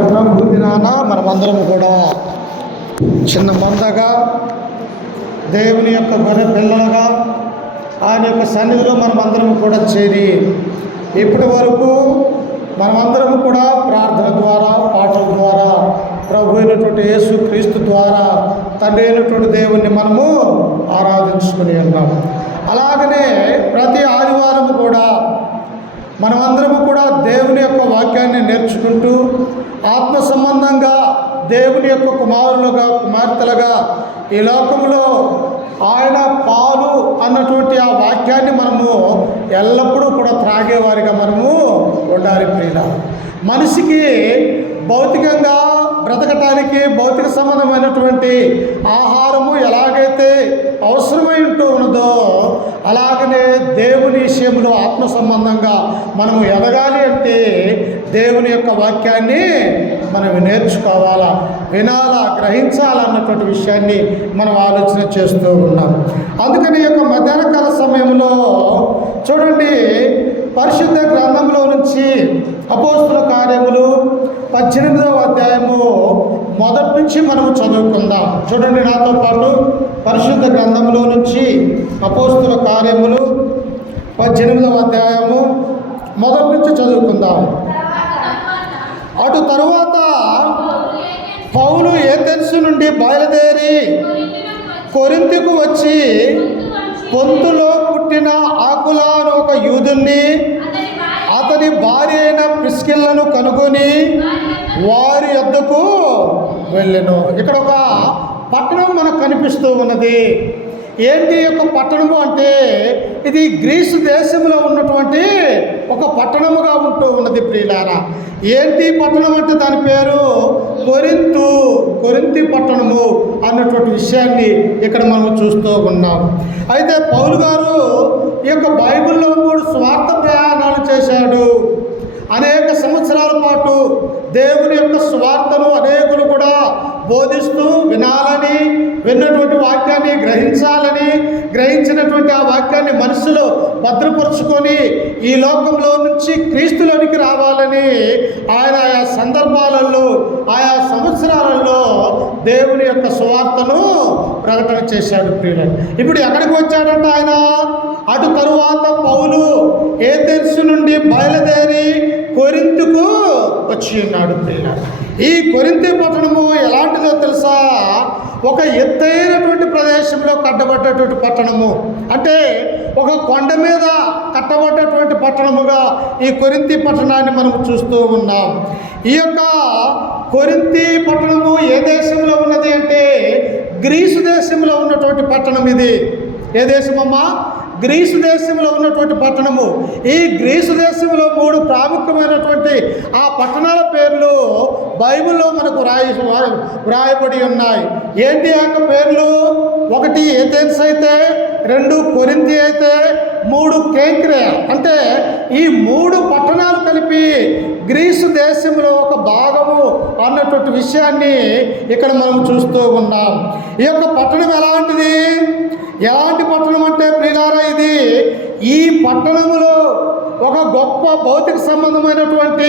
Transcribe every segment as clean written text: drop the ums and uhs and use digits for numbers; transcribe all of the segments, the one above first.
దినాన మనమందరం కూడా చిన్న మందగా దేవుని యొక్క గొర్రె పిల్లలుగా ఆయన యొక్క సన్నిధిలో మనమందరం కూడా చేరి ఇప్పటి వరకు మనమందరం కూడా ప్రార్థన ద్వారా పాటల ద్వారా ప్రభు అయినటువంటి యేసు క్రీస్తు ద్వారా తండ్రి అయినటువంటి దేవుణ్ణి మనము ఆరాధించుకుని ఉన్నాం. అలాగనే ప్రతి ఆదివారం కూడా మనమందరము కూడా దేవుని యొక్క వాక్యాన్ని నేర్చుకుంటూ ఆత్మ సంబంధంగా దేవుని యొక్క కుమారులుగా కుమార్తెలుగా ఈ లోకంలో ఆయన పాలు అన్నటువంటి ఆ వాక్యాన్ని మనము ఎల్లప్పుడూ కూడా త్రాగేవారిగా మనము ఉండాలి. ప్రియుల మనిషికి భౌతికంగా బ్రతకటానికి భౌతిక సంబంధమైనటువంటి ఆహారము ఎలాగైతే అవసరమై ఉంటూ ఉన్నదో అలాగనే దేవుని విషయంలో ఆత్మ సంబంధంగా మనము ఎదగాలి అంటే దేవుని యొక్క వాక్యాన్ని మనం నేర్చుకోవాలా, వినాలా, గ్రహించాలన్నటువంటి విషయాన్ని మనం ఆలోచన చేస్తూ ఉన్నాం. అందుకని యొక్క మధ్యాహ్న కాల సమయంలో చూడండి, పరిశుద్ధ గ్రంథంలో నుంచి అపోస్తుల కార్యములు 18వ అధ్యాయము మొదటి నుంచి మనం చదువుకుందాం. చూడండి నాతో పాటు పరిశుద్ధ గ్రంథంలో నుంచి అపోస్తుల కార్యములు 18వ అధ్యాయము మొదటి నుంచి చదువుకుందాం. అటు తరువాత పౌలు ఏథెన్సు నుండి బయలుదేరి కొరింథీకు వచ్చి పొంతులో పుట్టిన ఆకులా అను ఒక యూదుని అతని భార్య అయిన ప్రిస్కిల్లను కనుగొని వారి యొద్దకు వెళ్ళెను. ఇక్కడ ఒక పట్టణం మనకు కనిపిస్తూ ఉన్నది. ఏంటి యొక్క పట్టణము అంటే ఇది గ్రీసు దేశంలో ఉన్నటువంటి ఒక పట్టణముగా ఉంటూ ఉన్నది. ప్రియులారా, ఏంటి పట్టణం అంటే దాని పేరు కొరింథీ పట్టణము అన్నటువంటి విషయాన్ని ఇక్కడ మనం చూస్తూ ఉన్నాం. అయితే పౌలు గారు ఈ యొక్క బైబిల్లో 3 స్వార్థ ప్రయాణాలు చేశాడు. అనేక సంవత్సరాల పాటు దేవుని యొక్క స్వార్థను అనేకులు కూడా బోధిస్తూ వినాలని, విన్నటువంటి వాక్యాన్ని గ్రహించాలని, గ్రహించినటువంటి ఆ వాక్యాన్ని మనసులో భద్రపరుచుకొని ఈ లోకంలో నుంచి క్రీస్తులోనికి రావాలని ఆయన ఆయా సందర్భాలలో ఆయా సంవత్సరాలలో దేవుని యొక్క సువార్తను ప్రకటన చేశాడు. ప్రియులు, ఇప్పుడు ఎక్కడికి వచ్చాడంట ఆయన? అటు తరువాత పౌలు ఏథెన్సు నుండి బయలుదేరి కొరింథీకు వచ్చి ఉన్నాడు. ప్రియులు, ఈ కొరింథీ పట్టణము ఎలాంటిదో తెలుసా? ఒక ఎత్తైనటువంటి ప్రదేశంలో కట్టబడ్డటువంటి పట్టణము, అంటే ఒక కొండ మీద కట్టబడ్డటువంటి పట్టణముగా ఈ కొరింథీ పట్టణాన్ని మనం చూస్తూ ఉన్నాం. ఈ యొక్క కొరింథీ పట్టణము ఏ దేశంలో ఉన్నది అంటే గ్రీసు దేశంలో ఉన్నటువంటి పట్టణం. ఇది ఏ దేశమమ్మా? గ్రీసు దేశంలో ఉన్నటువంటి పట్టణము. ఈ గ్రీసు దేశంలో 3 ప్రాముఖ్యమైనటువంటి ఆ పట్టణాల పేర్లు బైబిల్లో మనకు వ్రాయబడి ఉన్నాయి. ఏంటి ఆ పేర్లు? 1 ఏథెన్స్ అయితే, 2 కొరింథీ అయితే, 3 కేంక్రేయ. అంటే ఈ 3 పట్టణాలు కలిపి గ్రీసు దేశంలో ఒక భాగము అన్నటువంటి విషయాన్ని ఇక్కడ మనం చూస్తూ ఉన్నాం. ఈ యొక్క పట్టణం ఎలాంటిది? ఎలాంటి పట్టణం అంటే ప్రియులారా, ఇది ఈ పట్టణములో ఒక గొప్ప భౌతిక సంబంధమైనటువంటి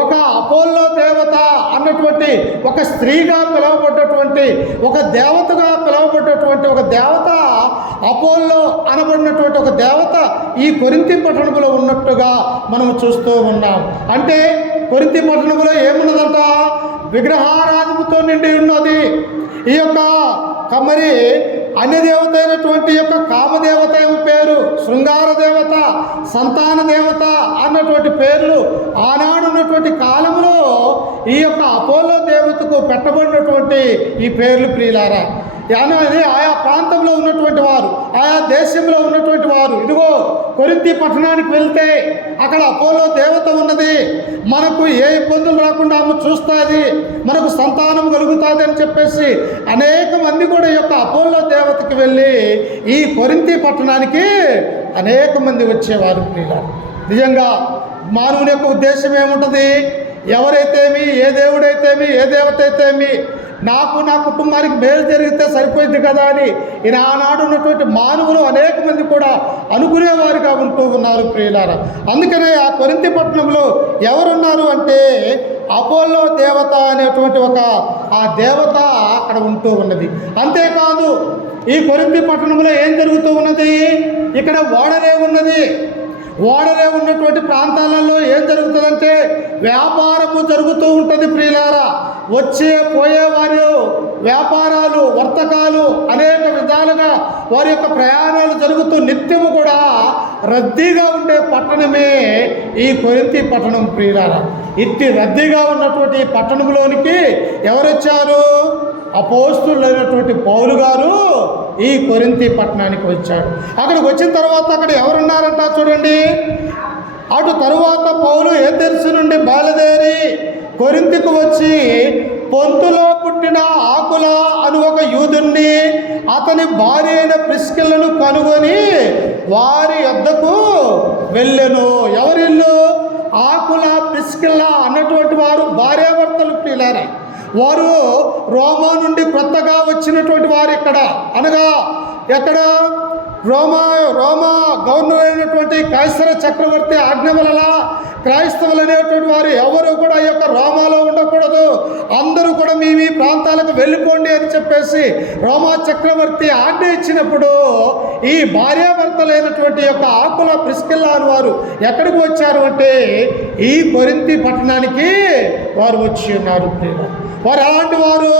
ఒక అపోల్లో దేవత అన్నటువంటి ఒక స్త్రీగా పిలువబడ్డటువంటి ఒక దేవతగా పిలువబడ్డటువంటి ఒక దేవత, అపోల్లో అనబడినటువంటి ఒక దేవత ఈ కొరింథీ పట్టణంలో ఉన్నట్టుగా మనం చూస్తూ ఉన్నాం. అంటే కొరింథీ పట్టణంలో ఏమున్నదంట? విగ్రహారాధనతో నిండి ఉన్నది. ఈ యొక్క మరి అన్యదేవత అయినటువంటి యొక్క కామదేవత పేరు, శృంగార దేవత, సంతాన దేవత అన్నటువంటి పేర్లు ఆనాడు ఉన్నటువంటి కాలంలో ఈ యొక్క అపోలో దేవతకు పెట్టబడినటువంటి ఈ పేర్లు. ప్రియులారా, అనేది ఆయా ప్రాంతంలో ఉన్నటువంటి వారు, ఆయా దేశంలో ఉన్నటువంటి వారు ఇదిగో కొరింథీ పట్టణానికి వెళ్తే అక్కడ అపోలో దేవత ఉన్నది, మనకు ఏ ఇబ్బందులు రాకుండా ఆమె చూస్తుంది, మనకు సంతానం కలుగుతుంది అని చెప్పేసి అనేక మంది కూడా ఈ యొక్క అపోలో దేవతకి వెళ్ళి ఈ కొరింథీ పట్టణానికి అనేక మంది వచ్చేవారు. ప్రియులారా, నిజంగా మానవుని యొక్క ఉద్దేశం ఏముంటుంది? ఎవరైతేమి, ఏ దేవుడైతేమి, ఏ దేవత అయితేమి నాకు నా కుటుంబానికి మేలు జరిగితే సరిపోయింది కదా అని ఈయన ఆనాడు ఉన్నటువంటి మానవులు అనేక మంది కూడా అనుకునేవారుగా ఉంటూ ఉన్నారు ప్రియులారా. అందుకనే ఆ కొరింథీ పట్టణంలో ఎవరున్నారు అంటే అపోలో దేవత అనేటువంటి ఆ దేవత అక్కడ ఉంటూ ఉన్నది. అంతేకాదు ఈ కొరింథీ పట్టణంలో ఏం జరుగుతూ ఉన్నది, ఇక్కడ ఓడరే ఉన్నది. ఓడరే ఉన్నటువంటి ప్రాంతాలలో ఏం జరుగుతుందంటే వ్యాపారము జరుగుతూ ఉంటుంది ప్రియులారా. వచ్చే పోయేవారు వ్యాపారాలు వర్తకాలు అనేక విధాలుగా వారి యొక్క ప్రయాణాలు జరుగుతూ నిత్యము కూడా రద్దీగా ఉండే పట్టణమే ఈ కొరింథీ పట్టణం ప్రియులారా. ఇట్టి రద్దీగా ఉన్నటువంటి పట్టణంలోనికి ఎవరొచ్చారు? అపోస్తులైనటువంటి పౌలు గారు ఈ కొరింథీ పట్టణానికి వచ్చాడు. అక్కడికి వచ్చిన తర్వాత అక్కడ ఎవరున్నారంట చూడండి. అటు తరువాత పౌలు ఏథెన్సు నుండి బయలుదేరి కొరింథీకు వచ్చి పొంతులో పుట్టిన ఆకుల అని ఒక యూదుణ్ణి అతని భార్య అయిన ప్రిస్కిల్లను కనుగొని వారి యొద్దకు వెళ్ళెను. ఎవరిల్లు? ఆకుల ప్రిస్కిల్ల అన్నటువంటి వారు భార్యాభర్తలు ప్రియులారా. వారు రోమా నుండి కొత్తగా వచ్చినటువంటి వారు ఇక్కడ, అనగా ఎక్కడ రోమా గవర్నర్ అయినటువంటి కైసర చక్రవర్తి ఆజ్ఞ వలన క్రైస్తవులు అనేటువంటి వారు ఎవరు కూడా ఈ యొక్క రోమాలో ఉండకూడదు, అందరూ కూడా మీ మీ ప్రాంతాలకు వెళ్ళిపోండి అని చెప్పేసి రోమా చక్రవర్తి ఆజ్ఞ ఇచ్చినప్పుడు ఈ భార్యాభర్తలైనటువంటి యొక్క ఆకుల ప్రిస్కిల్లా అని వారు ఎక్కడికి వచ్చారు అంటే ఈ కొరింథీ పట్టణానికి వారు వచ్చి ఉన్నారు. వారు ఎలాంటి వారు?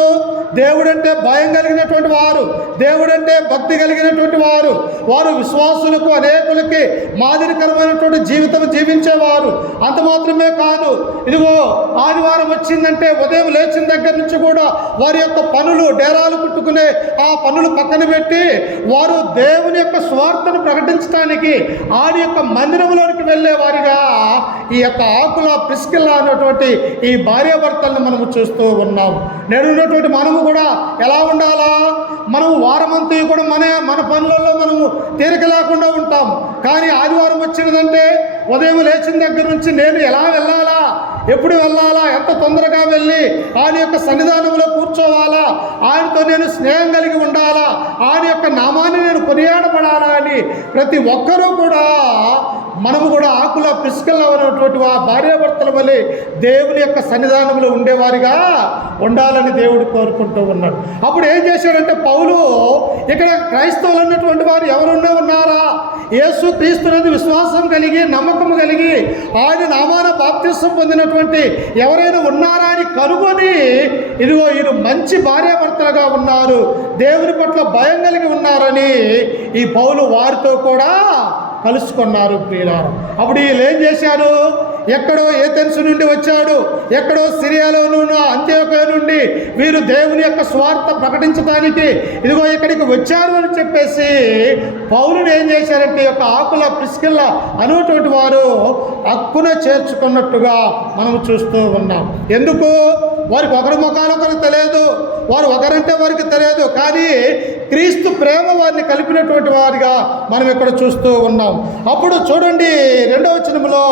దేవుడంటే భయం కలిగినటువంటి వారు, దేవుడంటే భక్తి కలిగినటువంటి వారు, వారు విశ్వాసులకు అనేకులకి మాదిరికరమైనటువంటి జీవితం జీవించేవారు. అంత మాత్రమే కాదు, ఇదిగో ఆదివారం వచ్చిందంటే ఉదయం లేచిన దగ్గర నుంచి కూడా వారి యొక్క పనులు డేరాలు కుట్టుకునే ఆ పనులు పక్కన పెట్టి వారు దేవుని యొక్క స్వార్థను ప్రకటించడానికి ఆయన యొక్క మందిరంలోనికి వెళ్ళేవారిగా ఈ యొక్క ఆకుల ప్రిస్కిల్లా అన్నటువంటి ఈ భార్యాభర్తలను మనము చూస్తూ ఉన్నాం. నేడు ఉన్నటువంటి మనము కూడా ఎలా ఉండాలా? మనం వారమంతా కూడా మన పనులలో మనము తీరిక లేకుండా ఉంటాం. కానీ ఆదివారం వచ్చినదంటే ఉదయం లేచిన దగ్గర నుంచి నేను ఎలా వెళ్ళాలా, ఎప్పుడు వెళ్ళాలా, ఎంత తొందరగా వెళ్ళి ఆయన యొక్క సన్నిధానంలో కూర్చోవాలా, ఆయనతో నేను స్నేహం కలిగి ఉండాలా, ఆయన యొక్క నామాన్ని నేను కొనియాడబడాలా అని ప్రతి ఒక్కరూ కూడా మనము కూడా ఆకుల ప్రిస్కిల్లా ఉన్నటువంటి భార్యాభర్తల వలె దేవుని యొక్క సన్నిధానంలో ఉండేవారిగా ఉండాలని దేవుడు కోరుకుంటూ ఉన్నాడు. అప్పుడు ఏం చేశాడంటే పౌలు ఇక్కడ క్రైస్తవులు అన్నటువంటి వారు ఎవరున్నా ఉన్నారా, యేసు క్రీస్తునందు విశ్వాసం కలిగి నమ్మకం కలిగి ఆయన నామాన బాప్తిసం పొందినటువంటి ఎవరైనా ఉన్నారా అని కనుగొని ఇదిగో వీరు మంచి భార్యాభర్తలుగా ఉన్నారు, దేవుని పట్ల భయం కలిగి ఉన్నారని ఈ పౌలు వారితో కూడా కలుసుకున్నారు ప్రియులారా. అప్పుడు వీళ్ళు ఏం చేశారు? ఎక్కడో ఏథెన్సు నుండి వచ్చాడు, ఎక్కడో సిరియాలోనూ అంత్యోకియ నుండి వీరు దేవుని యొక్క స్వార్థ ప్రకటించడానికి ఇదిగో ఇక్కడికి వచ్చారు అని చెప్పేసి పౌలుని ఏం చేశారంటే యొక్క ఆకుల ప్రిస్కిల్లా అనేటువంటి వారు హక్కున చేర్చుకున్నట్టుగా మనం చూస్తూ ఉన్నాం. ఎందుకు? వారికి ఒకరి ముఖాలు ఒకరికి తెలియదు, వారు ఒకరంటే వారికి తెలియదు, కానీ క్రీస్తు ప్రేమ వారిని కలిపినటువంటి వారిగా మనం ఇక్కడ చూస్తూ ఉన్నాం. అప్పుడు చూడండి 2వ వచనంలో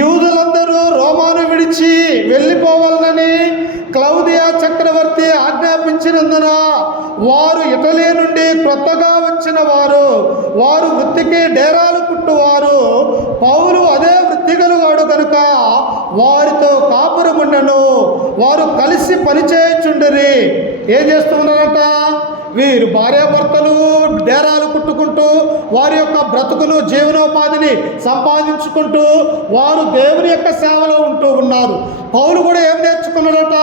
యూదులందరూ రోమాను విడిచి వెళ్ళిపోవాలని క్లౌదియా చక్రవర్తి ఆజ్ఞాపించినందున వారు ఇటలీ నుండి కొత్తగా వచ్చిన వారు వృత్తికి డేరాలు పుట్టువారు. పౌలు అదే వృత్తి గలవాడు కనుక వారితో కాపురముండెను. వారు కలిసి పనిచేయుచుండిరి. ఏం చేస్తూ ఉన్నారంట? వీరు భార్యాభర్తలు డేరాలు కుట్టుకుంటూ వారి యొక్క బ్రతుకును జీవనోపాధిని సంపాదించుకుంటూ వారు దేవుని యొక్క సేవలో ఉంటూ ఉన్నారు. పౌలు కూడా ఏం నేర్చుకున్నాడట?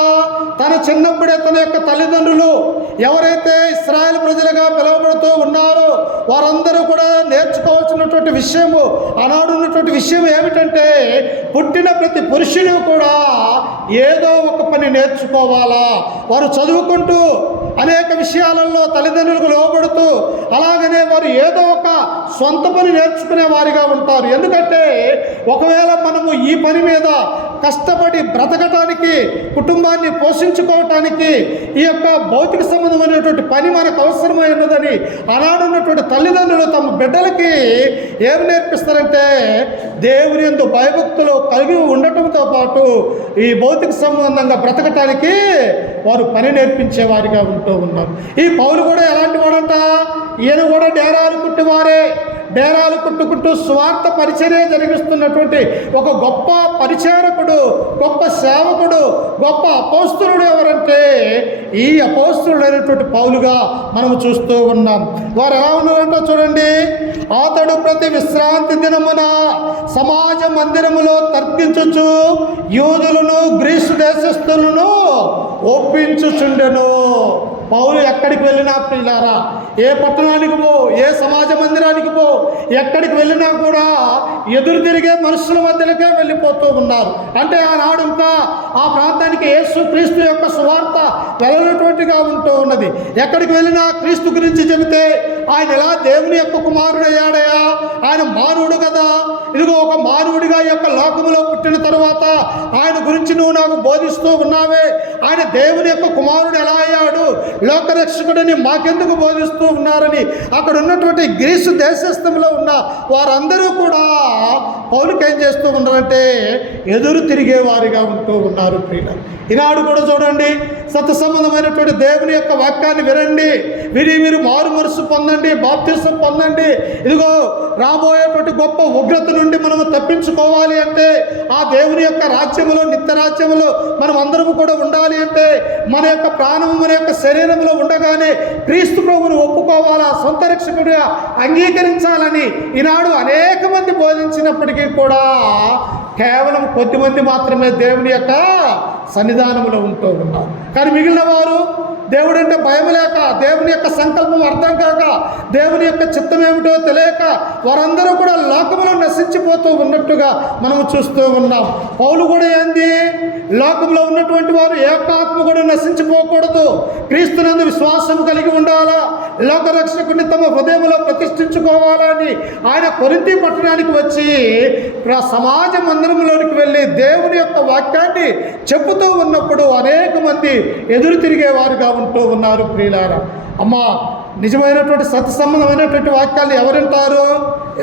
తన చిన్నప్పుడే తన యొక్క తల్లిదండ్రులు ఎవరైతే ఇశ్రాయేల్ ప్రజలుగా పిలువబడుతూ ఉన్నారో వారందరూ కూడా నేర్చుకోవాల్సినటువంటి విషయము ఆనాడు ఉన్నటువంటి విషయం ఏమిటంటే పుట్టిన ప్రతి పురుషుడు కూడా ఏదో ఒక పని నేర్చుకోవాలా. వారు చదువుకుంటూ అనేక విషయాలలో తల్లిదండ్రులకు లోబడుతూ అలాగనే వారు ఏదో ఒక సొంత పని నేర్చుకునే వారిగా ఉంటారు. ఎందుకంటే ఒకవేళ మనము ఈ పని మీద కష్టపడి బ్రతకటానికి కుటుంబాన్ని పోషించుకోవటానికి ఈ యొక్క భౌతిక సంబంధమైనటువంటి పని మనకు అవసరమైనదని ఆనాడున్నటువంటి తల్లిదండ్రులు తమ బిడ్డలకి ఏమి నేర్పిస్తారంటే దేవుని యందు భయభక్తులు కలిగి ఉండటంతో పాటు ఈ భౌతిక సంబంధంగా బ్రతకటానికి వారు పని నేర్పించేవారిగా ఉంటూ ఉన్నారు. ఈ పౌలు కూడా ఎలాంటి వాడంట, ఈయన కూడా డేరాలు కుట్టివారే. డేరాలు కుట్టుకుంటూ స్వార్థ పరిచర్య జరిగిస్తున్నటువంటి ఒక గొప్ప పరిచారకుడు, గొప్ప సేవకుడు, గొప్ప అపోస్తలుడు ఎవరంటే ఈ అపోస్తలుడైనటువంటి పౌలుగా మనము చూస్తూ ఉన్నాం. వారు ఎలా ఉన్నారంటో చూడండి. అతడు ప్రతి విశ్రాంతి దినమున సమాజ మందిరములో తర్కించుచు యూదులను గ్రీసు దేశస్థులను ఒప్పించుచుండెను. పౌలు ఎక్కడికి వెళ్ళినా ప్రియులారా, ఏ పట్టణానికి పో, ఏ సమాజ మందిరానికి పో, ఎక్కడికి వెళ్ళినా కూడా ఎదురు తిరిగే మనుషుల మధ్యలోకే వెళ్ళిపోతూ ఉన్నారు. అంటే ఆనాడు ఇంకా ఆ ప్రాంతానికి యేసు క్రీస్తు యొక్క సువార్త వెళ్ళనటువంటిగా ఉంటూ ఉన్నది. ఎక్కడికి వెళ్ళినా క్రీస్తు గురించి చెబితే ఆయన ఎలా దేవుని యొక్క కుమారుడయ్యాడయా, ఆయన మానవుడు కదా, ఇదిగో ఒక మానవుడిగా ఈ యొక్క లోకములో పుట్టిన తరువాత ఆయన గురించి నువ్వు నాకు బోధిస్తూ ఉన్నావే, ఆయన దేవుని యొక్క కుమారుడు ఎలా అయ్యాడు, లోకరక్షకుడిని మాకెందుకు బోధిస్తూ ఉన్నారని అక్కడ ఉన్నటువంటి గ్రీసు దేశస్థంలో ఉన్న వారందరూ కూడా పౌలుకి ఏం చేస్తూ ఉన్నారంటే ఎదురు తిరిగే వారిగా ఉంటూ ఉన్నారు. ప్రియులారా, ఈనాడు కూడా చూడండి, సత్య సంబంధమైనటువంటి దేవుని యొక్క వాక్యాన్ని వినండి, విని మీరు మారు మనసు పొందండి, బాప్తిసం పొందండి. ఇదిగో రాబోయేటువంటి గొప్ప ఉగ్రత నుండి మనము తప్పించుకోవాలి అంటే, ఆ దేవుని యొక్క రాజ్యములో, నిత్య రాజ్యములో మనం అందరము కూడా ఉండాలి అంటే, మన యొక్క ప్రాణము మన యొక్క శరీరంలో ఉండగానే క్రీస్తు ప్రభువును ఒప్పుకోవాలా, సొంత రక్షకుడిగా అంగీకరించాలని ఈనాడు అనేక మంది బోధించినప్పటికీ కూడా కేవలం కొద్దిమంది మాత్రమే దేవుని యొక్క సన్నిధానంలో ఉంటూ ఉన్నారు. కానీ మిగిలిన వారు దేవుడు అంటే భయం లేక, దేవుని యొక్క సంకల్పం అర్థం కాక, దేవుని యొక్క చిత్తం ఏమిటో తెలియక వారందరూ కూడా లోకములో నశించిపోతూ ఉన్నట్టుగా మనము చూస్తూ ఉన్నాం. పౌలు కూడా ఏంది, లోకంలో ఉన్నటువంటి వారు ఏకాత్మ కూడా నశించిపోకూడదు, క్రీస్తునందు విశ్వాసం కలిగి ఉండాలా, లోకరక్షకుడిని తమ హృదయంలో ప్రతిష్ఠించుకోవాలని ఆయన కొరింథీ పట్టణానికి వచ్చి సమాజ మందిరంలోనికి వెళ్ళి దేవుని యొక్క వాక్యాన్ని చెప్పుతూ ఉన్నప్పుడు అనేక మంది ఎదురు తిరిగేవారుగా ఉంటూ ఉన్నారు. ప్రియులారా, అమ్మా, నిజమైనటువంటి సత్య సంబంధమైనటువంటి వాక్యాలు ఎవరు వింటారు?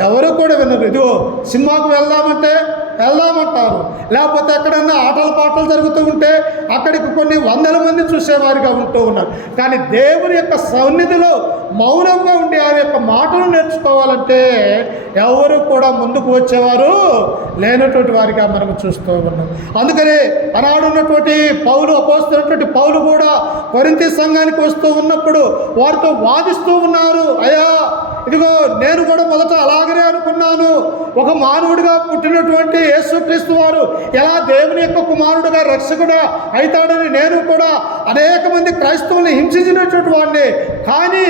ఎవరు కూడా వినరు. ఇదిగో సినిమాకు వెళ్దామంటే వెళ్దామంటారు, లేకపోతే ఎక్కడన్నా ఆటల పాటలు జరుగుతూ ఉంటే అక్కడికి కొన్ని వందల మంది చూసేవారిగా ఉంటూ ఉన్నారు. కానీ దేవుని యొక్క సన్నిధిలో మౌనంగా ఉండి ఆ యొక్క మాటలు నేర్చుకోవాలంటే ఎవరు కూడా ముందుకు వచ్చేవారు లేనటువంటి వారిగా మనం చూస్తూ ఉన్నాం. అందుకనే ఆనాడున్నటువంటి పౌలు, అపోస్తలుడైనటువంటి పౌలు కూడా కొరింథీ సంఘానికి వస్తూ ఉన్నప్పుడు వారితో వాదిస్తూ ఉన్నారు. అయ్యా, ఇదిగో నేను కూడా మొదట అలాగనే అనుకున్నాను, ఒక మానవుడిగా పుట్టినటువంటి యేసుక్రీస్తు వారు ఎలా దేవుని యొక్క కుమారుడుగా రక్షకుడా అవుతాడని నేను కూడా అనేక మంది క్రైస్తవుల్ని హింసించినటువంటి వాడిని. కానీ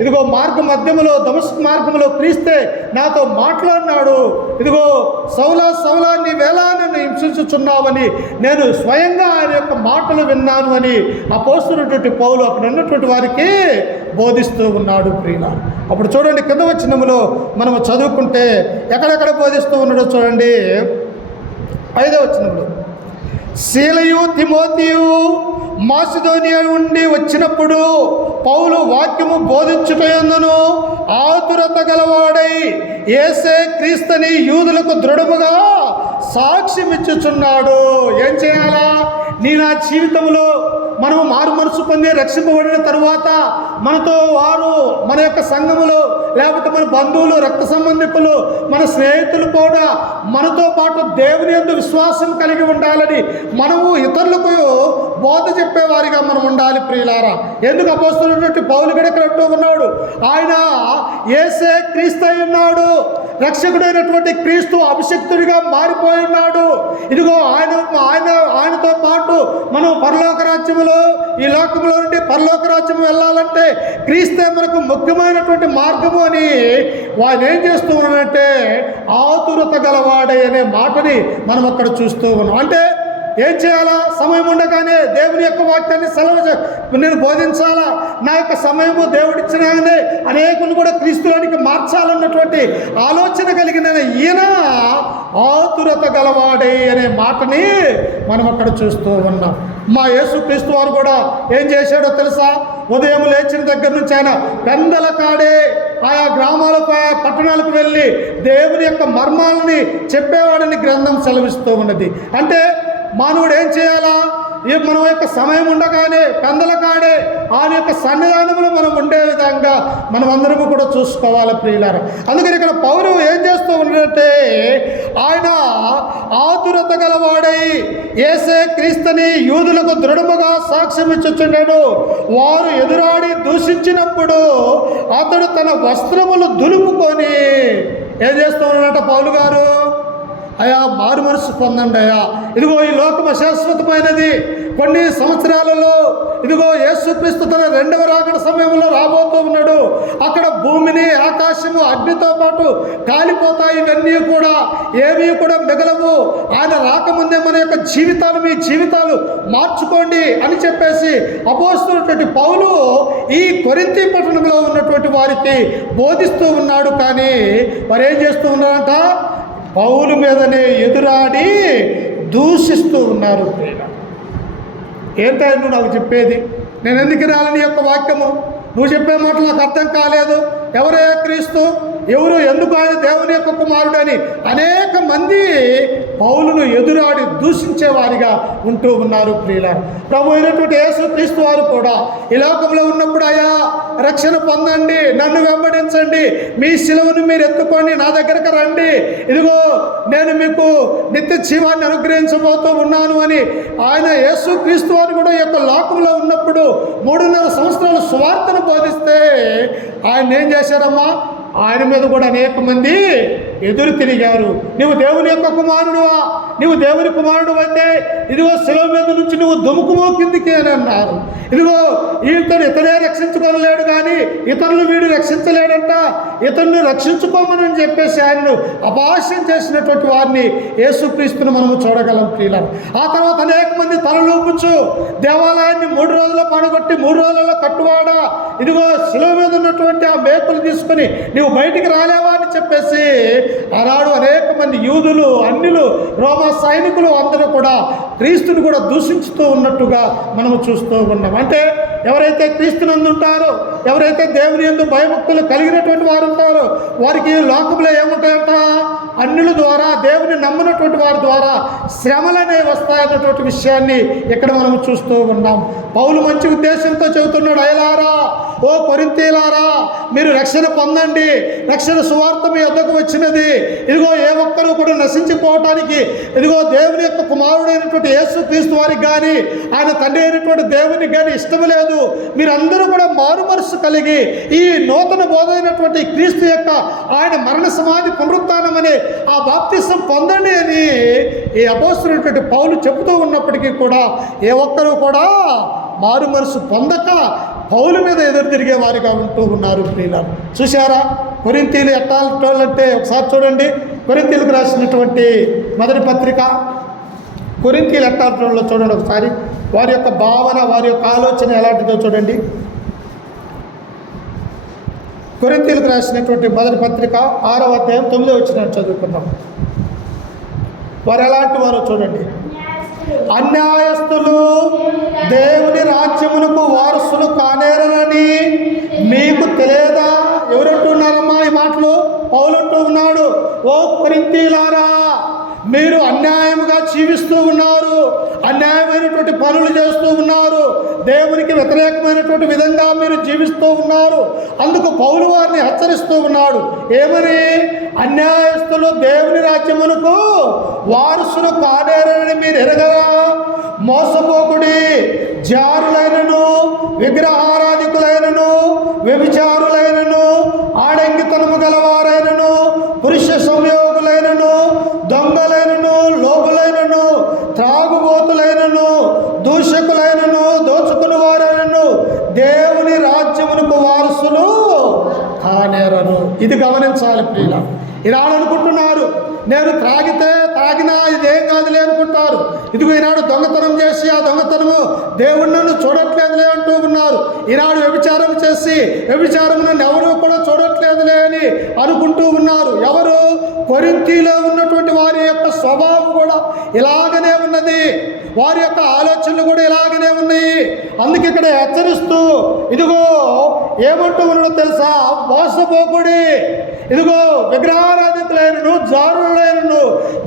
ఇదిగో మార్గ మధ్యములో, దమస్కు మార్గంలో క్రీస్తే నాతో మాట్లాడినాడు. ఇదిగో సౌలా సౌలా నీవేలా నన్ను హింసించుచున్నావని నేను స్వయంగా ఆయన యొక్క మాటలు విన్నాను అని అపోస్తలుడైనటువంటి పౌలు అక్కడ ఉన్నటువంటి వారికి బోధిస్తూ ఉన్నాడు. ప్రియులారా, అప్పుడు చూడండి కింద వచనములో మనము చదువుకుంటే ఎక్కడెక్కడ బోధిస్తూ ఉన్నాడో చూడండి. 5వ వచనంలో, శీలయు తిమోతియు మాసిదోనియా నుండి వచ్చినప్పుడు పౌలు వాక్యము బోధించుటయందును ఆతురత గలవాడై యేసే క్రీస్తుని యూదులకు దృఢముగా సాక్ష్యం ఇచ్చుచున్నాడు. ఏం చేయాలా? నీ నా జీవితంలో మనము మారు మనసు పొంది రక్షింపబడిన తరువాత మనతో వారు, మన యొక్క సంఘములో, లేకపోతే మన బంధువులు, రక్త సంబంధికులు, మన స్నేహితులు కూడా మనతో పాటు దేవుని యందు విశ్వాసం కలిగి ఉండాలని మనము ఇతరులకు బోధ చెప్పేవారిగా మనం ఉండాలి. ప్రియులారా, ఎందుకు అపోస్తలుడైనటువంటి పౌలు గడకరంటూ ఉన్నాడు, ఆయన యేసే క్రీస్తు అయి ఉన్నాడు, రక్షకుడైనటువంటి క్రీస్తు అభిషిక్తుడిగా మారిపోయి ఉన్నాడు. ఇదిగో ఆయనతో పాటు మనం పరలోక రాజ్యములో, ఈ లోకంలో నుండి పరలోక రాజ్యం వెళ్ళాలంటే క్రీస్తే మనకు ముఖ్యమైనటువంటి మార్గము అని వాళ్ళు ఏం చేస్తూ ఉన్నారంటే ఆతురత గలవాడే అనే మాటని మనం అక్కడ చూస్తూ ఉన్నాం. అంటే ఏం చేయాలా? సమయం ఉండగానే దేవుని యొక్క వాక్యాన్ని నేను బోధించాలా, నా యొక్క సమయము దేవుడిచ్చినాగానే అనేకులు కూడా క్రీస్తులోనికి మార్చాలన్నటువంటి ఆలోచన కలిగిన ఈయన ఆతురత గలవాడే అనే మాటని మనం అక్కడ చూస్తూ ఉన్నాం. మా యేసు క్రీస్తు వారు కూడా ఏం చేశాడో తెలుసా? ఉదయం లేచిన దగ్గర నుంచి ఆయన పెందల కాడే ఆయా గ్రామాలకు, ఆయా పట్టణాలకు వెళ్ళి దేవుని యొక్క మర్మాలని చెప్పేవాడని గ్రంథం సెలవిస్తూ ఉన్నది. అంటే మానవుడు ఏం చేయాలా? మన యొక్క సమయం ఉండగానే పెందల కాడే ఆయన యొక్క సన్నిధానంలో మనం ఉండే విధంగా మనం అందరము కూడా చూసుకోవాలి ప్రియులారా. అందుకని ఇక్కడ పౌలు ఏం చేస్తూ ఉన్నాడంటే ఆయన ఆతురత గలవాడై యేసే క్రీస్తుని యూదులకు దృఢముగా సాక్ష్యం ఇచ్చుచున్నాడు. వారు ఎదురాడి దూషించినప్పుడు అతడు తన వస్త్రములు దులుపుకొని ఏం చేస్తూ ఉన్నాడట పౌలు గారు, అయా మారు మనసు పొందండి అయ్యా, ఇదిగో ఈ లోకం అశాశ్వతమైనది, కొన్ని సంవత్సరాలలో ఇదిగో యేసుక్రీస్తు తన రెండవ రాకడ సమయంలో రాబోతూ ఉన్నాడు. అక్కడ భూమిని ఆకాశము అగ్నితో పాటు కాలిపోతాయి. ఇవన్నీ కూడా ఏమీ కూడా మిగలవు. ఆయన రాకముందే మన యొక్క జీవితాలు, మీ జీవితాలు మార్చుకోండి అని చెప్పేసి అపోస్తున్నటువంటి పౌలు ఈ కొరింథీ పట్టణంలో ఉన్నటువంటి వారికి బోధిస్తూ ఉన్నాడు. కానీ వారు ఏం చేస్తూ ఉన్నారంట, పౌలు మీదనే ఎదురాడి దూషిస్తూ ఉన్నారు. ఏంటో నాకు చెప్పేది, నేను ఎందుకు రాలని యొక్క వాక్యము, నువ్వు చెప్పే మాటలు నాకు అర్థం కాలేదు, ఎవరయ్యా క్రీస్తు, ఎవరు, ఎందుకు ఆయన దేవుని యొక్క కుమారుడు అని అనేక మంది పౌలును ఎదురాడి దూషించేవారిగా ఉంటూ ఉన్నారు. ప్రియులారా, ప్రభు అయినటువంటి యేసుక్రీస్తు వారు కూడా ఈ లోకంలో ఉన్నప్పుడు అయ్యా రక్షణ పొందండి, నన్ను వెంబడించండి, మీ శిలువను మీరు ఎత్తుకోండి, నా దగ్గరకు రండి, ఇదిగో నేను మీకు నిత్య జీవాన్ని అనుగ్రహించబోతూ ఉన్నాను అని ఆయన యేసుక్రీస్తు వారు కూడా ఈ యొక్క లోకంలో ఉన్నప్పుడు 3.5 సంవత్సరాలు సువార్తను బోధిస్తే ఆయన ఏం చేశారమ్మా, ఆయన మీద కూడా అనేక మంది ఎదురు తిరిగారు. నువ్వు దేవుని యొక్క కుమారుడువా, నువ్వు దేవుని కుమారుడు అయితే ఇదిగో శిలువ మీద నుంచి నువ్వు దుముకుమో కిందికి అని అన్నారు. ఇదిగో ఇతనే రక్షించుకోలేడు కానీ ఇతరులు వీడు రక్షించలేడంట, ఇతరుని రక్షించుకోమని చెప్పేసి ఆయనను అపహాస్యం చేసినటువంటి వారిని యేసుక్రీస్తును మనము చూడగలం ప్రియులారా. ఆ తర్వాత అనేక మంది తలలూపుచు దేవాలయాన్ని 3 రోజుల్లో పడగొట్టి 3 రోజులలో కట్టువాడా, ఇదిగో శిలువ మీద ఉన్నటువంటి ఆ మేకులు తీసుకుని నువ్వు బయటికి రాలేవా అని చెప్పేసి ఆనాడు అనేక మంది యూదులు, అన్యులు, రోమా సైనికులు అందరూ కూడా క్రీస్తుని కూడా దూషించుతూ ఉన్నట్టుగా మనము చూస్తూ ఉన్నాం. అంటే ఎవరైతే క్రీస్తునందు ఉంటారో, ఎవరైతే దేవుని యందు భయభక్తులు కలిగినటువంటి వారు ఉంటారో వారికి లోకంలో ఏముంటాయంట, అన్యుల ద్వారా, దేవుని నమ్మినటువంటి వారి ద్వారా శ్రమలు అనేవి వస్తాయన్నటువంటి విషయాన్ని ఇక్కడ మనము చూస్తూ ఉన్నాం. పౌలు మంచి ఉద్దేశంతో చెబుతున్నాడు, అయలారా, ఓ కొరింథీలారా, మీరు రక్షణ పొందండి, రక్షణ సువార్త మీ వద్దకు వచ్చినది. ఇదిగో ఏ ఒక్కరూ కూడా నశించిపోవటానికి ఇదిగో దేవుని యొక్క కుమారుడైనటువంటి యేసుక్రీస్తు వారికి కానీ ఆయన తండ్రి అయినటువంటి దేవునికి కానీ ఇష్టం లేదు. మీరందరూ కూడా మారు మనస్సు కలిగి ఈ నూతన బోధైనటువంటి క్రీస్తు యొక్క ఆయన మరణ సమాధి పునరుత్థానం అనే ఆ బాప్తిసం పొందండి అని ఈ అపోస్తలుడైనటువంటి పౌలు చెబుతూ ఉన్నప్పటికీ కూడా ఏ ఒక్కరూ కూడా మారు మనసు పొందక పౌలు మీద ఎదురు తిరిగే వారిగా ఉంటూ ఉన్నారు. ప్రియులారా, చూశారా కొరింథీలు ఎట్టాలంటే ఒకసారి చూడండి. కొరింథీలకు రాసినటువంటి మొదటి పత్రిక కొరింథీలు ఎట్టాలలో చూడండి ఒకసారి. వారి యొక్క భావన, వారి యొక్క ఆలోచన ఎలాంటిదో చూడండి. కొరింథీలకు రాసినటువంటి మొదటి పత్రిక 6వ అధ్యాయం 9వ వచనం చదువుకుందాం. వారు ఎలాంటి వారో చూడండి. అన్యాయస్తులు దేవుని రాజ్యమునకు వారసులు కానేరని మీకు తెలియదా? ఎవరంటున్నారమ్మా ఈ మాటలు? పౌలు అంటూ ఉన్నాడు, ఓ కొరింథీలారా, మీరు అన్యాయంగా జీవిస్తూ ఉన్నారు, అన్యాయమైనటువంటి పనులు చేస్తూ ఉన్నారు, దేవునికి వ్యతిరేకమైనటువంటి విధంగా మీరు జీవిస్తూ ఉన్నారు. అందుకు పౌలు వారిని హెచ్చరిస్తూ ఉన్నాడు. ఏమని? అన్యాయస్తులు దేవుని రాజ్యమునకు వారసులు కానేరని మీరు ఎరగరా? మోసపోకుడి, జారులైనను, విగ్రహారాధికులైనను, వ్యభిచారులైనను, ఆడంగితనము గలవారైనను, పురుష సంయోగులైనను, దొంగలైనను, లోబులైనను, త్రాగుబోతులైనను, దూషకులైనను, దోచుకుని వారైనను దేవుని రాజ్యమునకు వారసులు కానేరను. ఇది గమనించాలి ప్రియుల. ఈనాడు అనుకుంటున్నారు, నేను తాగినా ఇదేం కాదులే అనుకుంటారు. ఇదిగో ఈనాడు దొంగతనం చేసి ఆ దొంగతనము దేవుడు నన్ను చూడట్లేదులే అంటూ ఉన్నారు. ఈనాడు వ్యభిచారం చేసి వ్యభిచారం నన్ను ఎవరు కూడా చూడట్లేదులే అని అనుకుంటూ ఉన్నారు. ఎవరు? కొరింథీలో ఉన్నటువంటి వారి యొక్క స్వభావం కూడా ఇలాగనే ఉన్నది, వారి యొక్క ఆలోచనలు కూడా ఇలాగనే ఉన్నాయి. అందుకే ఇక్కడ హెచ్చరిస్తూ ఇదిగో ఏమంటూ ఉన్నాడో తెలుసా? మోసపోకుడి, ఇదిగో విగ్రహారాధికులైనను, జారులైనను,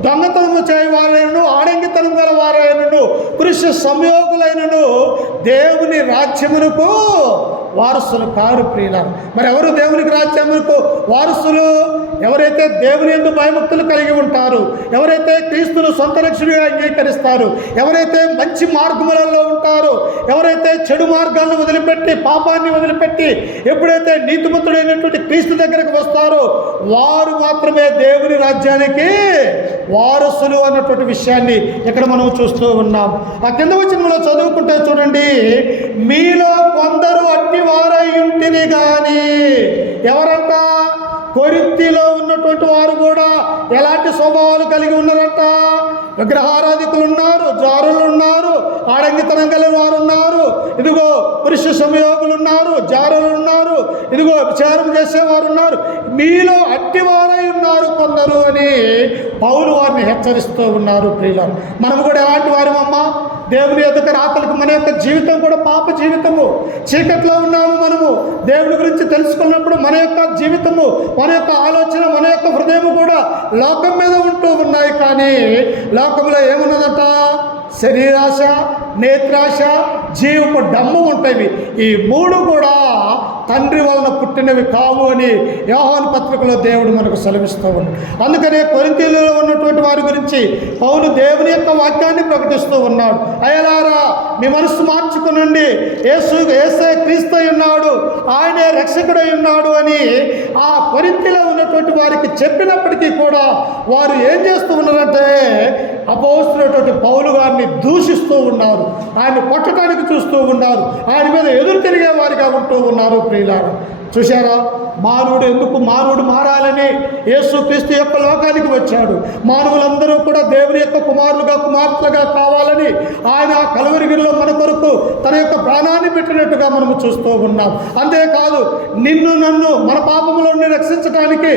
దొంగతనము చేయవారైనను, ఆడంగితనం గల వారైనను, పురుష సంయోగులైనను దేవుని రాజ్యమునకు వారసులు కారు ప్రియులారా. మరి ఎవరు దేవునికి రాజ్యమునకు వారసులు? ఎవరైతే దేవుని యందు భయభక్తులు కలిగి ఉంటారు, ఎవరైతే క్రీస్తును సొంత రక్షకుడిగా అంగీకరిస్తారు, ఎవరైతే మంచి మార్గములలో ఉంటారో, ఎవరైతే చెడు మార్గాలను వదిలిపెట్టి పాపాన్ని వదిలిపెట్టి ఎప్పుడైతే నీతిమంతుడైనటువంటి క్రీస్తు దగ్గరకు వస్తారో వారు మాత్రమే దేవుని రాజ్యానికి వారసులు అన్నటువంటి విషయాన్ని ఇక్కడ మనం చూస్తూ ఉన్నాం. ఆ కింద వచనంలో చదువుకుంటే చూడండి, మీలో కొందరు అట్టి వారై ఉంటిని కానీ. ఎవరంట? కొరింథీలో ఉన్నటువంటి వారు కూడా ఎలాంటి స్వభావాలు కలిగి ఉన్నారంట? విగ్రహారాధికులు ఉన్నారు, జారులు ఉన్నారు, ఆడంగితనం కలిగిన వారు ఉన్నారు, ఇదిగో పురుష సంయోగులు ఉన్నారు, జారులు ఉన్నారు, ఇదిగో విచారం చేసేవారు ఉన్నారు. మీలో అట్టివారై ఉన్నారు కొందరు అని పౌలు వారిని హెచ్చరిస్తూ ఉన్నారు. ప్రియులారా, మనము కూడా ఎలాంటి వారమమ్మా? దేవుని యొక్క రాతలకు మన యొక్క జీవితం కూడా పాప జీవితము. చీకట్లో ఉన్నాము మనము. దేవుని గురించి తెలుసుకున్నప్పుడు మన యొక్క జీవితము, మన యొక్క ఆలోచన, మన యొక్క హృదయము కూడా లోకం మీద ఉంటూ ఉన్నాయి. కానీ లోకంలో ఏమున్నదంట? శరీరాశ, నేత్రాశ, జీవపు డమ్ము ఉంటాయి. ఈ మూడు కూడా తండ్రి వలన పుట్టినవి కావు అని యోహాను పత్రికలో దేవుడు మనకు సెలవిస్తూ ఉన్నాడు. అందుకనే కొరింథీలో ఉన్నటువంటి వారి గురించి పౌలు దేవుని యొక్క వాక్యాన్ని ప్రకటిస్తూ ఉన్నాడు. అయ్యలారా, మీ మనస్సు మార్చుకునండి, యేసే క్రీస్తు ఉన్నాడు, ఆయనే రక్షకుడై ఉన్నాడు అని ఆ కొరింథీలో ఉన్నటువంటి వారికి చెప్పినప్పటికీ కూడా వారు ఏం చేస్తూ ఉన్నారంటే అపోస్తలుడైనటువంటి పౌలు గారిని దూషిస్తూ ఉన్నారు, ఆయన కొట్టడానికి చూస్తూ ఉన్నారు, ఆయన మీద ఎదురు తిరిగే వారిగా ఉంటూ ఉన్నారు. ప్రియులారా, చూశారా? మానవుడు మారాలని యేసుక్రీస్తు యొక్క లోకానికి వచ్చాడు. మానవులందరూ కూడా దేవుని యొక్క కుమారులుగా, కుమార్తెలుగా కావాలని ఆయన ఆ కలువరిగిరిలో మన కొరకు తన యొక్క ప్రాణాన్ని పెట్టినట్టుగా మనము చూస్తూ ఉన్నాం. అంతేకాదు, నన్ను మన పాపములో రక్షించడానికి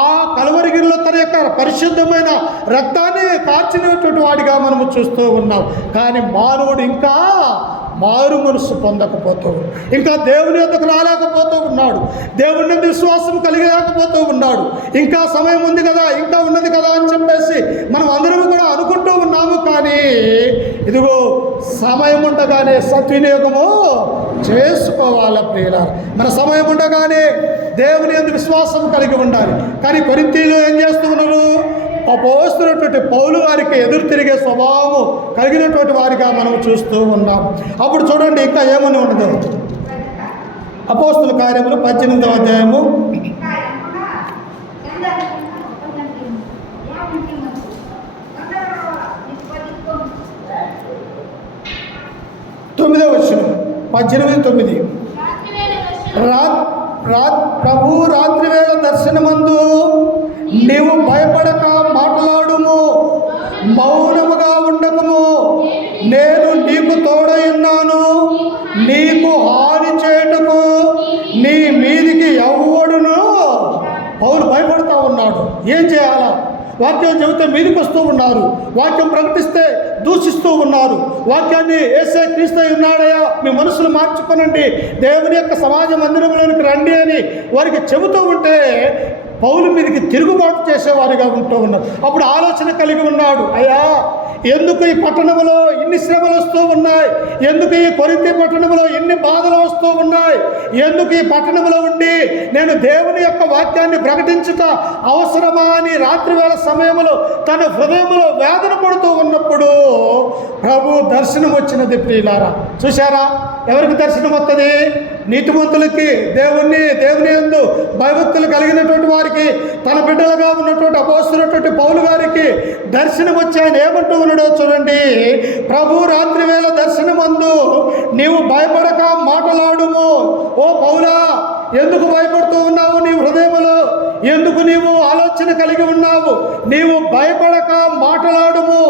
ఆ కలువరిగిరిలో తన యొక్క పరిశుద్ధమైన రక్తాన్ని కార్చినటువంటి వాడిగా మనము చూస్తూ ఉన్నాం. కానీ మానవుడు ఇంకా మారు మనసు పొందకపోతూ, ఇంకా దేవుని యొద్దకు రాలేకపోతూ ఉన్నాడు, దేవుని విశ్వాసం కలిగలేకపోతూ ఉన్నాడు. ఇంకా సమయం ఉంది కదా, ఇంకా ఉన్నది కదా అని చెప్పేసి మనం అందరం కూడా అనుకుంటూ ఉన్నాము. కానీ ఇదిగో సమయం ఉండగానే సద్వినియోగము చేసుకోవాలి ప్రియులారా. మన సమయం ఉండగానే దేవుని యందు విశ్వాసం కలిగి ఉండాలి. కానీ కొరింథీలో ఏం చేస్తూ ఉన్నారు? అపోస్తలుడైనటువంటి పౌలు వారికి ఎదురు తిరిగే స్వభావము కలిగినటువంటి వారిగా మనం చూస్తూ ఉన్నాం. అప్పుడు చూడండి ఇంకా ఏమని ఉండదు. అపోస్తల కార్యములు 18వ అధ్యాయము 9వ వచనం, 18:9. ప్రభు రాత్రి వేళ దర్శనమందు నీవు భయపడక మాట్లాడుము, మౌనముగా ఉండకము, నేను నీకు తోడై ఉన్నాను, నీకు హాని చేయుటకు నీ మీదికి ఎవ్వడును. పౌలు భయపడతా ఉన్నాడు. ఏం చేయాలా? వాక్యం చెబితే మీదికి వస్తూ ఉన్నారు, వాక్యం ప్రకటిస్తే దూషిస్తూ ఉన్నారు. వాక్యాన్ని యేసే క్రీస్తు ఉన్నాడయ్యా, మీ మనసులు మార్చుకోనండి, దేవుని యొక్క సమాజ మందిరంలోనికి రండి అని వారికి చెబుతూ ఉంటే పౌలు మీదకి తిరుగుబాటు చేసేవారిగా ఉంటూ ఉన్నారు. అప్పుడు ఆలోచన కలిగి ఉన్నాడు, అయ్యా ఎందుకు ఈ పట్టణంలో ఇన్ని శ్రమలు వస్తూ ఉన్నాయి, ఎందుకు ఈ కొరింథీ పట్టణంలో ఎన్ని బాధలు వస్తూ ఉన్నాయి, ఎందుకు ఈ పట్టణంలో ఉండి నేను దేవుని యొక్క వాక్యాన్ని ప్రకటించుట అవసరమా అని రాత్రి వేళ సమయంలో తన హృదయంలో వేదన పడుతూ ఉన్నప్పుడు ప్రభు దర్శనం వచ్చినది. ప్రియులారా, చూశారా? ఎవరికి దర్శనం వస్తుంది? నీతిమంతులకి, దేవుని యందు భయభక్తులు కలిగినటువంటి వారికి, తన బిడ్డలుగా ఉన్నటువంటి అపోస్తలుడైనటువంటి పౌలు గారికి దర్శనం వచ్చి ఆయన ఏమంటూ ఉన్నాడో చూడండి. ప్రభు రాత్రి వేళ దర్శనమందు నీవు భయపడక మాటలాడుము. ఓ పౌలా, ఎందుకు భయపడుతూ ఉన్నావు? నీ హృదయంలో ఎందుకు నీవు ఆలోచన కలిగి ఉన్నావు? నీవు భయపడక మాటలాడుము,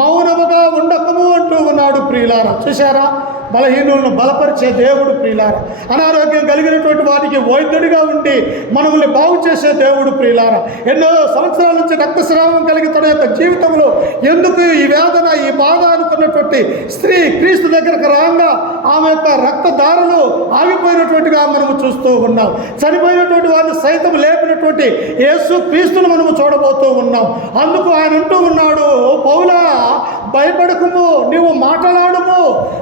మౌనముగా ఉండకము అంటూ ఉన్నాడు. ప్రియులారా, చూశారా? బలహీనులను బలపరిచే దేవుడు. ప్రియులారా, అనారోగ్యం కలిగినటువంటి వారికి వైద్యుడిగా ఉండి మనల్ని బాగు చేసే దేవుడు. ప్రియులారా, ఎన్నో సంవత్సరాల నుంచి రక్తస్రావం కలిగి తన యొక్క జీవితంలో ఎందుకు ఈ వేదన, ఈ బాధ అనుకున్నటువంటి స్త్రీ క్రీస్తు దగ్గరకు రాగా ఆమె యొక్క రక్తధారలు ఆగిపోయినటువంటిగా మనము చూస్తూ ఉన్నాం. చనిపోయినటువంటి వారిని సైతం లేపినటువంటి అయినటువంటి యేసు క్రీస్తును మనము చూడబోతూ ఉన్నాం. అందుకు ఆయన అంటూ ఉన్నాడు, పౌలా భయపడకుము, నీవు మాట్లాడము,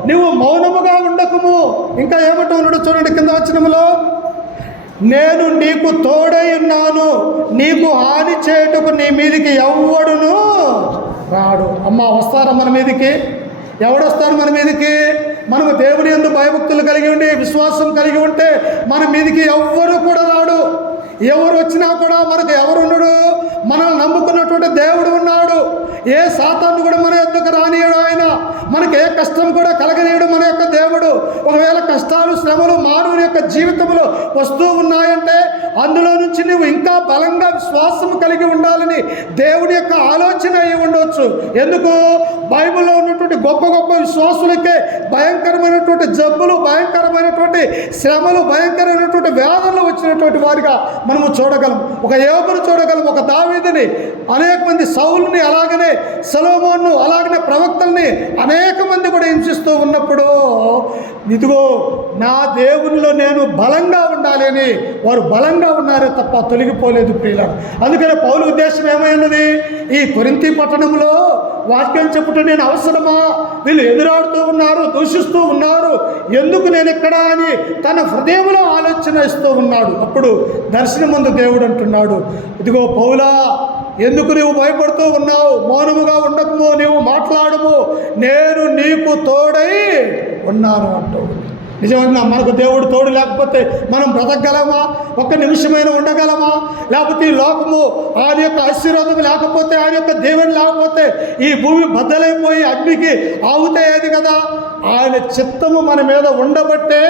నీవు మౌనముగా ఉండకుము. ఇంకా ఏమంటూ ఉన్నాడు చూడండి కింద వచనములో, నేను నీకు తోడై ఉన్నాను, నీకు హాని చేయుటకు నీ మీదికి ఎవ్వడును రాడు. అమ్మ వస్తారా మన మీదికి? ఎవడొస్తారు మన మీదికి? మనము దేవుని యందు భయభక్తులు కలిగి ఉండి విశ్వాసం కలిగి ఉంటే మన మీదికి ఎవ్వరు కూడా రాడు. ఎవరు వచ్చినా కూడా మనకు ఎవరున్నాడు? మనల్ని నమ్ముకున్నటువంటి దేవుడు ఉన్నాడు. ఏ సాతాను కూడా మన యొద్దకు రానియడు. ఆయన మనకు ఏ కష్టం కూడా కలగనీయడు మన యొక్క దేవుడు. ఒకవేళ కష్టాలు శ్రమలు మానవుని యొక్క జీవితంలో వస్తూ ఉన్నాయంటే అందులో నుంచి నువ్వు ఇంకా బలంగా విశ్వాసం కలిగి ఉండాలని దేవుడి యొక్క ఆలోచన అయి ఉండవచ్చు. ఎందుకు? బైబిల్లో ఉన్నటువంటి గొప్ప గొప్ప విశ్వాసులకే భయంకరమైనటువంటి జబ్బులు, భయంకరమైనటువంటి శ్రమలు, భయంకరమైనటువంటి వేదనలు వచ్చినటువంటి వారిగా మనము చూడగలం. ఒక యోబును చూడగలం, ఒక దావీదుని, అనేక మంది సౌలుని, అలాగనే సొలొమోనును, అలాగనే ప్రవక్తల్ని అనేక మంది కూడా హింసిస్తూ ఉన్నప్పుడు ఇదిగో నా దేవునిలో నేను బలంగా ఉండాలి అని వారు బలంగా ఉన్నారే తప్ప తొలగిపోలేదు ప్రియులారా. అందుకనే పౌలు ఉద్దేశం ఏమైనది? ఈ కొరింథీ పట్టణంలో వాక్యం చెప్పుట నేను అవసరమా? వీళ్ళు ఎదురాడుతూ ఉన్నారు, దూషిస్తూ ఉన్నారు, ఎందుకు నేను ఎక్కడా అని తన హృదయంలో ఆలోచన ఇస్తూ ఉన్నాడు. అప్పుడు దర్శనం ముందు దేవుడు అంటున్నాడు, ఇదిగో పౌలా, ఎందుకు నీవు భయపడుతూ ఉన్నావు? మౌనముగా ఉండకము, నీవు మాట్లాడము, నేను నీకు తోడై ఉన్నాను అంటూ. నిజంగా మనకు దేవుడు తోడు లేకపోతే మనం బ్రతకగలమా? ఒక్క నిమిషమైనా ఉండగలమా? లేకపోతే ఈ లోకము ఆయన యొక్క ఆశీర్వాదం లేకపోతే, ఆయన యొక్క దేవుని లేకపోతే ఈ భూమి బద్దలైపోయి అగ్నికి ఆవుతాయేది కదా. ఆయన చిత్తము మన మీద ఉండబట్టే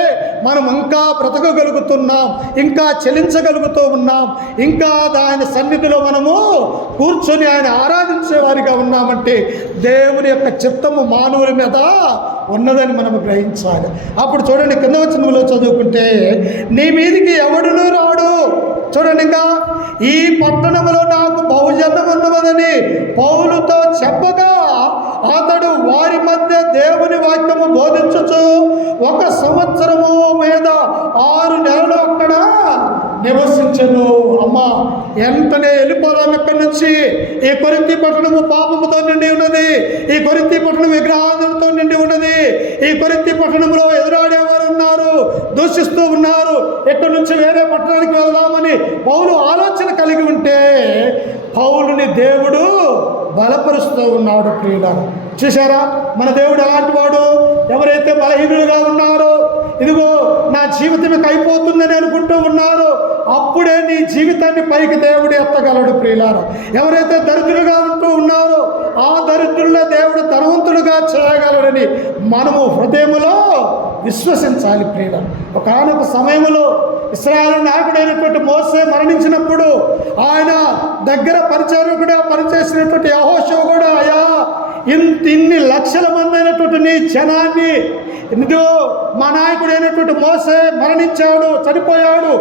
మనం ఇంకా బ్రతకగలుగుతున్నాం, ఇంకా చెలించగలుగుతూ ఉన్నాం, ఇంకా ఆయన సన్నిధిలో మనము కూర్చొని ఆయన ఆరాధించే వారిగా ఉన్నామంటే దేవుని యొక్క చిత్తము మానవుల మీద ఉన్నదని మనము గ్రహించాలి. అప్పుడు చూడండి కింద వచనంలో చదువుకుంటే, నీ మీదికి ఎవడునూ రాడు. చూడండి, ఇంకా ఈ పట్టణంలో నాకు బహుజనం ఉన్నదని పౌలుతో చెప్పగా అతడు వారి మధ్య దేవుని వాక్యము బోధించుచు 1 సంవత్సరము మీద 6 నెలలు అక్కడ నివసించను. అమ్మ వెంటనే వెళ్ళిపోదాం ఇక్కడి నుంచి. ఈ కొరింథీ పట్టణము పాపముతో నిండి ఉన్నది, ఈ కొరింథీ పట్టణం విగ్రహాలతో నిండి ఉన్నది, ఈ కొరింథీ పట్టణంలో ఎదురాడేవారు ఉన్నారు, దూషిస్తూ ఉన్నారు. ఇక్కడి నుంచి వేరే పట్టణానికి వెళ్దామని పౌలు ఆలోచన కలిగి ఉంటే పౌలుని దేవుడు బలపరుస్తూ ఉన్నాడు. ప్రియులారా, చూశారా మన దేవుడు ఎలాంటి వాడు? ఎవరైతే బలహీనులుగా ఉన్నారో, ఇదిగో నా జీవితం అయిపోతుందని అనుకుంటూ ఉన్నారో అప్పుడే నీ జీవితాన్ని పైకి దేవుడు ఎత్తగలడు. ప్రియులారా, ఎవరైతే దరిద్రులుగా ఉంటూ ఉన్నారో ఆ దరిద్రుల్లో దేవుడు ధనవంతుడుగా చేయగలడని మనము హృదయములో విశ్వసించాలి. ప్రియులారా, ఒకానొక సమయంలో ఇశ్రాయేలు నాయకుడైనటువంటి మోసే మరణించినప్పుడు ఆయన దగ్గర పరిచారకుడిగా పనిచేసినటువంటి యెహోషువ కూడా, అయ్యా ఇన్ని లక్షల మంది అయినటువంటి నీ జనాన్ని, ఇదిగో మా నాయకుడైనటువంటి మోసే మరణించాడు, చనిపోయాడు,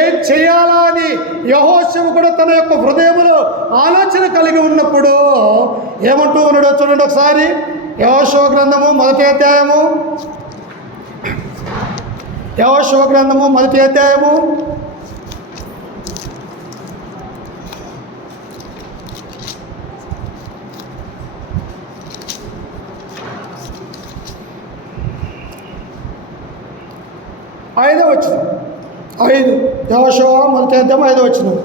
ఏం చేయాలా అని యెహోషువ కూడా తన యొక్క హృదయంలో ఆలోచన కలిగి ఉన్నప్పుడు ఏమంటూ ఉన్నాడో చూడండి ఒకసారి. యెహోషువ గ్రంథము 1వ అధ్యాయము, యెహోషువ గ్రంథము 1వ అధ్యాయము 5వ వచనం. 5 యెహోషువ 1వ అధ్యాయం 5వ వచనం.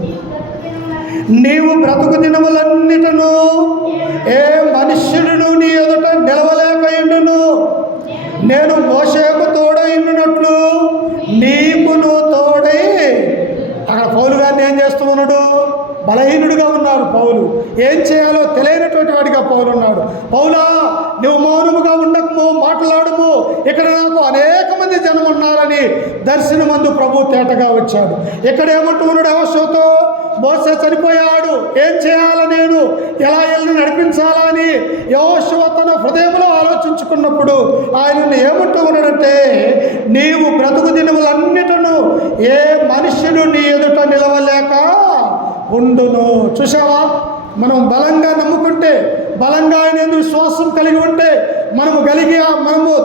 నీవు బ్రతుకు దినములన్నిటను ఏ మనుష్యుడును నీ ఎదుట నిలవలేకయుండును. నేను మోషేకు తోడైనట్లు నీకును తోడై. అక్కడ పౌలు గారిని ఏం చేస్తూ ఉన్నాడు? బలహీనుడిగా ఉన్నాడు పౌలు. ఏం చేయాలో తెలియనటువంటి వాడిగా పౌలు ఉన్నాడు. పౌలా, నువ్వు మౌనముగా ఉండకము, మాట్లాడము, ఇక్కడ నాకు అనేక మంది జనం ఉన్నారని దర్శనమందు ప్రభు తేటగా వచ్చాడు. ఇక్కడ ఏమంటూ ఉన్నాడు యెహోషువతో? మోసే చనిపోయాడు, ఏం చేయాలా, నేను ఎలా వెళ్ళి నడిపించాలా అని యెహోషువ తన హృదయంలో ఆలోచించుకున్నప్పుడు ఆయన ఏమంటూ ఉన్నాడంటే, నీవు బ్రతుకు దినములన్నిటను ఏ మనుష్యుడు నీ ఎదుట నిలవలేక ఉండును. చూసావా, మనం బలంగా నమ్ముకుంటే, బలంగా ఆయన విశ్వాసం కలిగి ఉంటే, మనము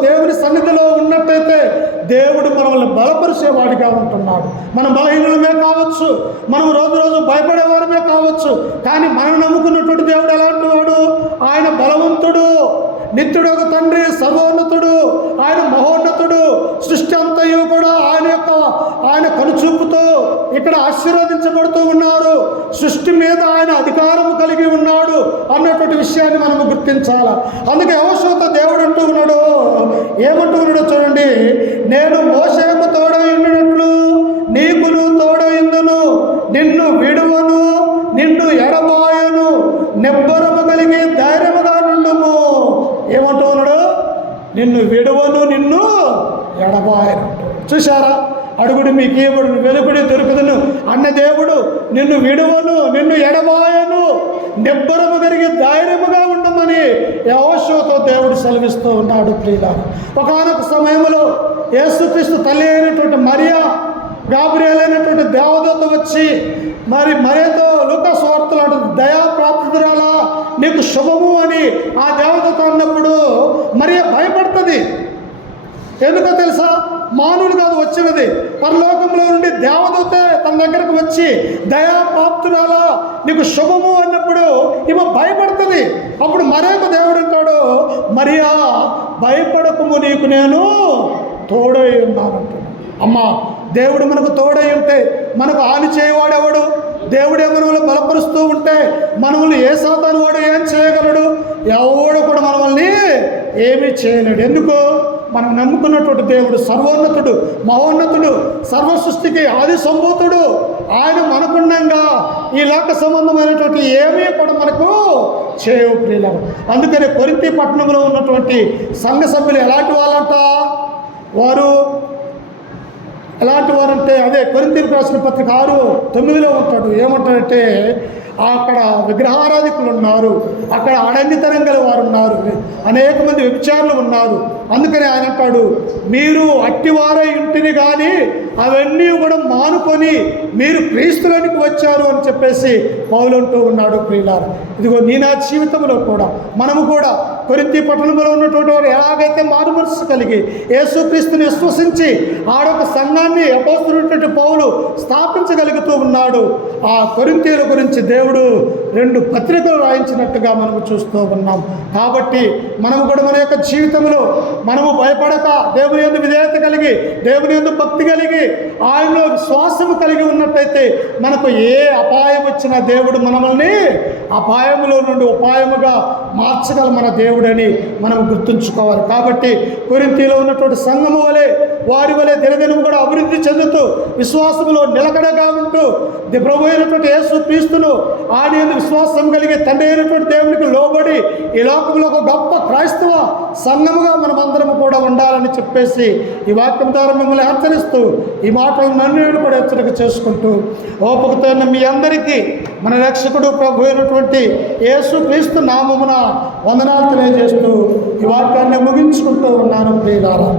దేవుని సన్నిధిలో ఉన్నట్టయితే దేవుడు మనల్ని బలపరిచేవాడిగా ఉంటున్నాడు. మనం బలహీనులమే కావచ్చు, మనం రోజు భయపడేవారమే కావచ్చు, కానీ మనం నమ్ముకున్నటువంటి దేవుడు ఎలాంటి వాడు? ఆయన బలవంతుడు, నిత్యుడొక తండ్రి, సర్వోన్నతుడు, ఆయన మహోన్నతుడు. సృష్టి అంతయు కూడా ఆయన కనుచూపుతో ఇక్కడ ఆశీర్వదించబడుతూ ఉన్నారు. సృష్టి మీద ఆయన అధికారం కలిగి ఉన్నాడు అన్నటువంటి విషయాన్ని మనము గుర్తించాలి. అందుకే యెహోషువతో దేవుడు అంటూ ఉన్నాడు, ఏమంటూ ఉన్నాడో చూడండి, నేను మోషేకు తోడై ఉండినట్లు నీకును తోడై ఉందును, నిన్ను విడువను, నిన్ను ఎడబాయను, నిబ్బరము కలిగి ధైర్యముగా నుండుము. ఏమంటూ ఉన్నాడు? నిన్ను విడువను, నిన్ను ఎడబాయను. చూశారా? అడుగుడు మీకు ఇవ్వడు, వెలుగుడి దొరుకుదును అన్న దేవుడు నిన్ను విడువను, నిన్ను ఎడబాయను, నిబ్బరము కలిగి ధైర్యముగా ఉండమని యెహోషువతో దేవుడు సెలవిస్తూ ఉన్నాడు. ప్రియులారా, ఒకానొక సమయంలో యేసుక్రీస్తు తల్లి అయినటువంటి మరియా గాబ్రియల్ అయినటువంటి దేవదూత వచ్చి మరియతో లూకాసు వార్తలో దయాప్రాప్తురాలా నీకు శుభము అని ఆ దేవదూత అన్నప్పుడు మరియ భయపడుతుంది. ఎందుకో తెలుసా? మానవులు కాదు వచ్చినది, పరలోకంలో నుండి దేవదూతే తన దగ్గరకు వచ్చి దయాప్రాప్తురాలా నీకు శుభము అన్నప్పుడు ఈమె భయపడుతుంది. అప్పుడు మరొక దేవుడు అంటాడు, మరియా భయపడకము, నీకు నేను తోడై ఉన్నానంటాడు. అమ్మా, దేవుడు మనకు తోడై ఉంటే మనకు హాని చేయవాడెవడు? దేవుడే మనల్ని బలపరుస్తూ ఉంటే మనల్ని ఏ సాతాను వాడు ఏం చేయగలడు? ఎవడు కూడా మనల్ని ఏమీ చేయలేడు. ఎందుకు? మనం నమ్ముకున్నటువంటి దేవుడు సర్వోన్నతుడు, మహోన్నతుడు, సర్వ సృష్టికి ఆది సంభూతుడు. ఆయన మనకుండంగా ఈ లోక సంబంధమైనటువంటి ఏమీ కూడా మనకు చేయవు. ప్రియులారా, అందుకని కొరింథీ పట్టణంలో ఉన్నటువంటి సంఘ సభ్యులు ఎలాంటి వాళ్ళంట? వారు ఎలాంటి వారంటే అదే కొరింథీయులకు రాసిన పత్రిక 6:9 ఉంటాడు. ఏమంటాడంటే, అక్కడ విగ్రహారాధికులు ఉన్నారు, అక్కడ అడంగితనం గల వారు ఉన్నారు, అనేక మంది వ్యభిచారులు ఉన్నారు. అందుకని ఆయన అంటాడు, మీరు అట్టివారై ఇంటిని కానీ అవన్నీ కూడా మానుకొని మీరు క్రీస్తులోనికి వచ్చారు అని చెప్పేసి పౌలు అంటూ ఉన్నాడు. ప్రియులారా, ఇదిగో నా జీవితంలో కూడా మనము కూడా కొరింథీ పట్టణంలో ఉన్నటువంటి వారు ఎలాగైతే మారు మనస్సు కలిగి యేసుక్రీస్తుని విశ్వసించి ఆడొక సంఘాన్ని అపోస్తలుడైనటువంటి పౌలు స్థాపించగలుగుతూ ఉన్నాడు. ఆ కొరింథీయుల గురించి దేవుడు 2 పత్రికలు రాయించినట్టుగా మనము చూస్తూ ఉన్నాం. కాబట్టి మనము కూడా మన యొక్క జీవితంలో మనము భయపడక దేవుని యందు విధేయత కలిగి, దేవుని యందు భక్తి కలిగి, ఆయనలో విశ్వాసము కలిగి ఉన్నట్టయితే మనకు ఏ అపాయం వచ్చినా దేవుడు మనల్ని అపాయములో నుండి ఉపాయముగా మార్చగల మన దేవుడని మనం గుర్తుంచుకోవాలి. కాబట్టి కొరింథీలో ఉన్నటువంటి సంఘము వలె వారి వలె దినదినము కూడా అభివృద్ధి చెందుతూ విశ్వాసములో నిలకడగా ఉంటూ ప్రభు అయినటువంటి యేసుక్రీస్తును ఆయన యందు విశ్వాసం కలిగి తండ్రి అయినటువంటి దేవునికి లోబడి ఈ లోకంలో ఒక గొప్ప క్రైస్తవ సంఘముగా మనమందరం కూడా ఉండాలని చెప్పేసి ఈ వాక్యం ద్వారా మిమ్మల్ని హెచ్చరిస్తూ ఈ మాటలు నన్ను కూడా హెచ్చరిక చేసుకుంటూ ఓపికతో ఉన్న మీ అందరికీ మన రక్షకుడు ప్రభు అయినటువంటి యేసుక్రీస్తు నామమున వందనాలు తెలియజేస్తూ ఈ వాక్యాన్ని ముగించుకుంటూ ఉన్నాను. ప్రియులారా,